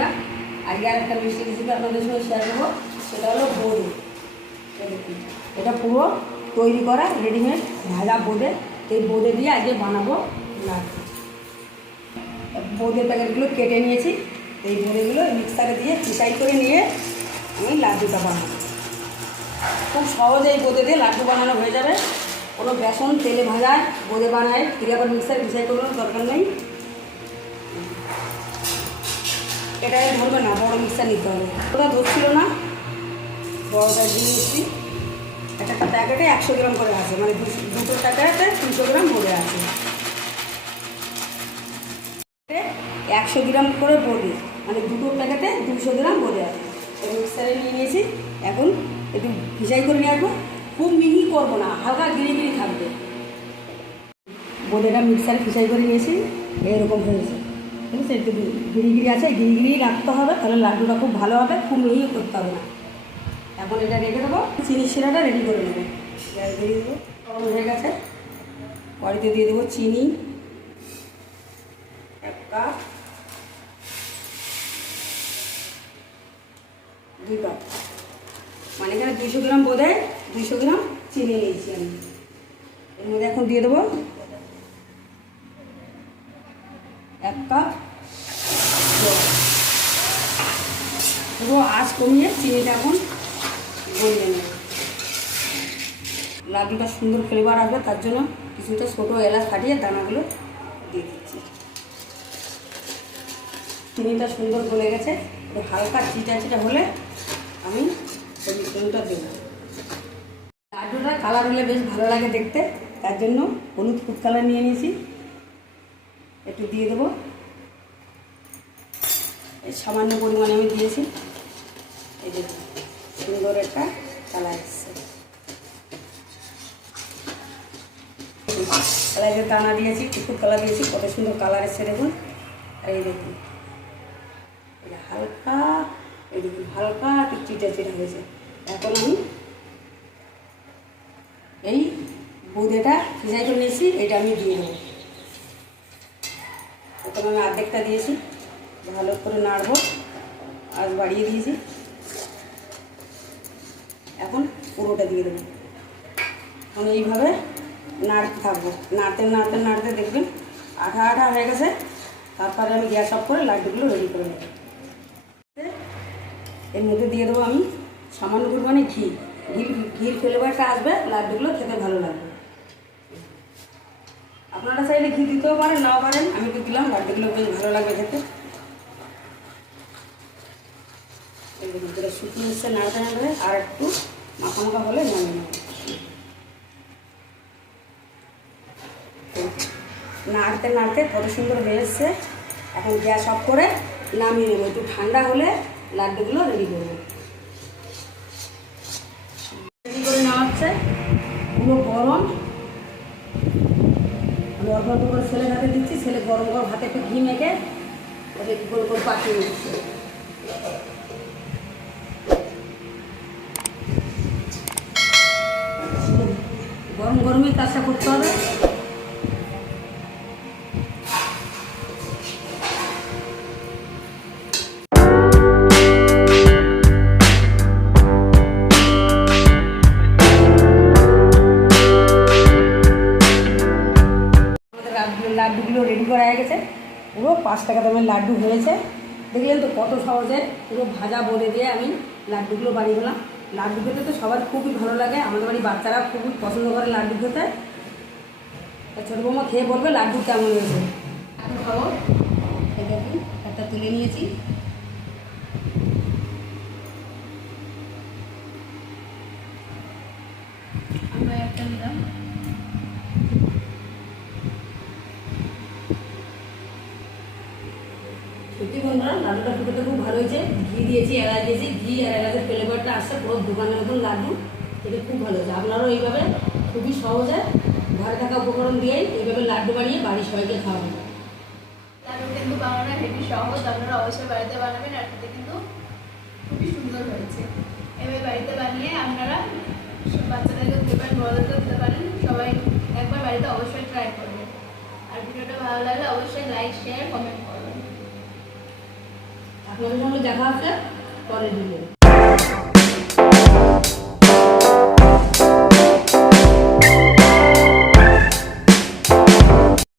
আমরা আগে আরেকটা মিষ্টি রেসিপি আপনাদের সঙ্গে শেয়ার করব, সেটা হলো বোঁদে এটা পুরো তৈরি করা রেডিমেড ভাজা বোঁদে। এই বোঁদে দিয়ে আজকে বানাবো লাড্ডু বোঁদের প্যাকেটগুলো কেটে নিয়েছি। এই বোঁদেগুলো মিক্সারে দিয়ে চিটাই করে নিয়ে আমি লাড্ডুটা বানাবো। খুব সহজে এই বোঁদে দিয়ে লাড্ডু বানানো হয়ে যাবে। কোনো বেসন, তেলে ভাজায়, বোঁদে বানায় ক্রিয়া করে মিক্সারে মিশাই করলেও দরকার নেই। এটা ধরবে না, বড় মিক্সার নিতে হবে। ওটা ধরছিল না, বড়টা দিয়ে নিচ্ছি একটা প্যাকেটে একশো গ্রাম করে আছে মানে দুশো, দুটো প্যাকেটে তিনশো গ্রাম ভরে আছে। একশো গ্রাম করে বোঁদে মানে দুটো প্যাকেটে দুশো গ্রাম বোঁদে আছে। মিক্সারে নিয়ে নিয়েছি, এখন একটু ভিজাই করে নিয়ে আসব। খুব মিহি করব না, হালকা গিরি গিরি থাকবে। বোঁদেটা মিক্সারে ফিসাই করে নিয়েছি, এরকম হয়েছে। ঠিক আছে? একটু গিরি গিরি আছে গিরি গিরি রাখতে হবে, তাহলে লাড্ডুটা খুব ভালো হবে, খুব মিহি করতে হবে না। এখন এটা রেখে দেবো চিনি শিরাটা রেডি করে নেব। দিয়ে দেবো, গরম হয়ে গেছে। কড়িতে দিয়ে দেবো চিনি। এক কাপ। দুই কাপ। মানে এখানে দুইশো গ্রাম বোধে দুইশো গ্রাম চিনি নিয়েছি আমি। এর মধ্যে এখন দিয়ে দেবো এক কাপ। পুরো আঁচ কমিয়ে চিনিটা এখন গলিয়ে নেব। লাড্ডুটা সুন্দর ফ্লেভার আসবে, তার জন্য কিছুটা ছোটো এলাচ ফাটিয়ে দানাগুলো দিয়ে দিচ্ছি। চিনিটা সুন্দর গলে গেছে হালকা চিটা চিটা হলে আমি মিশ্রণটা দেবো। লাড্ডুটা কালার হলে বেশ ভালো লাগে দেখতে, তার জন্য হলুদ ফুড কালার নিয়ে নিয়েছি। একটু দিয়ে দেবো। এই সামান্য পরিমাণে আমি দিয়েছি। এই যে সুন্দর একটা কালার এসছে। কালারের দানা দিয়েছি, কুকুর কালার দিয়েছি, কত সুন্দর কালার এসছে দেখুন। আর এই দেখুন। এটা হালকা, এই দেখুন, হালকা একটু চিটা চিটা হয়েছে। এখন আমি এই বুঁদেটা ভিজাই করে নিয়েছি, এটা আমি দিয়ে দেবো প্রথমে আমি অর্ধেকটা দিয়েছি। ভালো করে নাড়বো। আজ বাড়িয়ে দিয়েছি। এখন পুরোটা দিয়ে দেবো। এখন এইভাবে নাড়তে থাকব। নাড়তে নাড়তে নাড়তে দেখবেন আঠা আঠা হয়ে গেছে। তারপরে আমি গ্যাস অফ করে লাড্ডুগুলো রেডি করে নেব। এর মধ্যে দিয়ে দেবো আমি সামান্য পরিমাণে ঘি। ঘি ঘির ফ্লেভারটা আসবে, লাড্ডুগুলো খেতে ভালো লাগবে। আপনারা চাইলে ঘি দিতেও পারেন, নাও পারেন। আমি তো দিলাম লাড্ডুগুলো বেশ ভালো লাগবে খেতে। শুকিয়ে এসছে নাড়তে নাড়তে আর একটু মাখা মাখা হলে নামিয়ে নেব। নাড়তে নাড়তে কত সুন্দর হয়ে এসছে। এখন গ্যাস অফ করে নামিয়ে নেব। একটু ঠান্ডা হলে লাড্ডুগুলো রেডি করব। রেডি করে নেওয়া হচ্ছে। পুরো গরম। অল্প অল্প করে ছেলে হাতে দিচ্ছি, ছেলে গরম গরম হাতে একটু ঘি মেখে ওকে গোল গোল পাঠিয়ে দিচ্ছে। গরম গরমই কাজটা করতে হবে। পাঁচ টাকা দামের লাড্ডু হয়েছে। দেখলেন তো কত সহজে, পুরো ভাজা বলে দিয়ে আমি লাড্ডুগুলো বানিয়ে দিলাম। লাড্ডু খেতে তো সবার খুবই ভালো লাগে, আমাদের বাড়ির বাচ্চারা খুবই পছন্দ করে লাড্ডু খেতে। ছোটো বৌমা খেয়ে বলবে লাড্ডু কেমন হয়েছে। দেখুন, একটা তুলে নিয়েছি। আমরা একটা নিলাম সত্যি বন্ধুরা লাড্ডুটা ফুটোতে খুব ভালো হয়েছে ঘি দিয়েছি, এলাচ দিয়েছি, ঘি আর এলাচের ফ্লেভারটা আসছে পুরো দোকানের মতন লাড্ডু। এটা খুব ভালো হয়েছে। আপনারাও এইভাবে খুবই সহজে ঘরে থাকা উপকরণ দিয়েই এইভাবে লাড্ডু বানিয়ে বাড়ির সবাইকে খাওয়াবেন। তারপর কিন্তু বানানো হেভি সহজ, আপনারা অবশ্যই বাড়িতে বানাবেন আর কিন্তু খুবই সুন্দর হয়েছে। এভাবে বাড়িতে বানিয়ে আপনারা বাচ্চাদেরকে দিতে পারেন, বড়দেরকেও দিতে পারেন, সবাই একবার বাড়িতে অবশ্যই ট্রাই করবেন। আর ভিডিওটা ভালো লাগলে অবশ্যই লাইক শেয়ার কমেন্ট করবেন। আপনাদের সঙ্গে দেখা আছে পরে ভিডিও